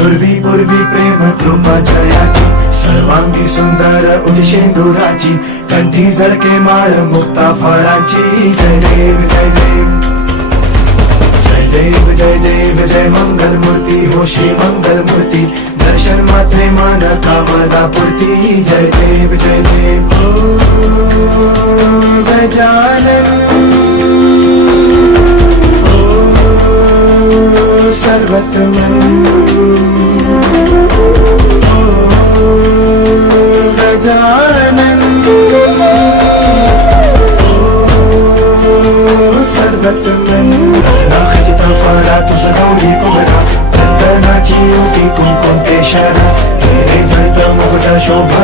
दुर्वी पूर्वी प्रेम कृपा जयाची सर्वांगी सुंदर उदिशेंदुराची कंठी झळके माळ मुक्ता फळाची जय देव जय देव जय देव जय देव जय मंगल मूर्ती हो श्री मंगल मूर्ती दर्शन मात्रे मान कामना पूर्ती जय देव हो गजानन हो सर्वतमन हो गजानन हो सर्वतमन खचिता फळा तुझ गौरी कुमरा चंदनाची युती कुंकुम केशरा हिरे जळत मुकुट शोभा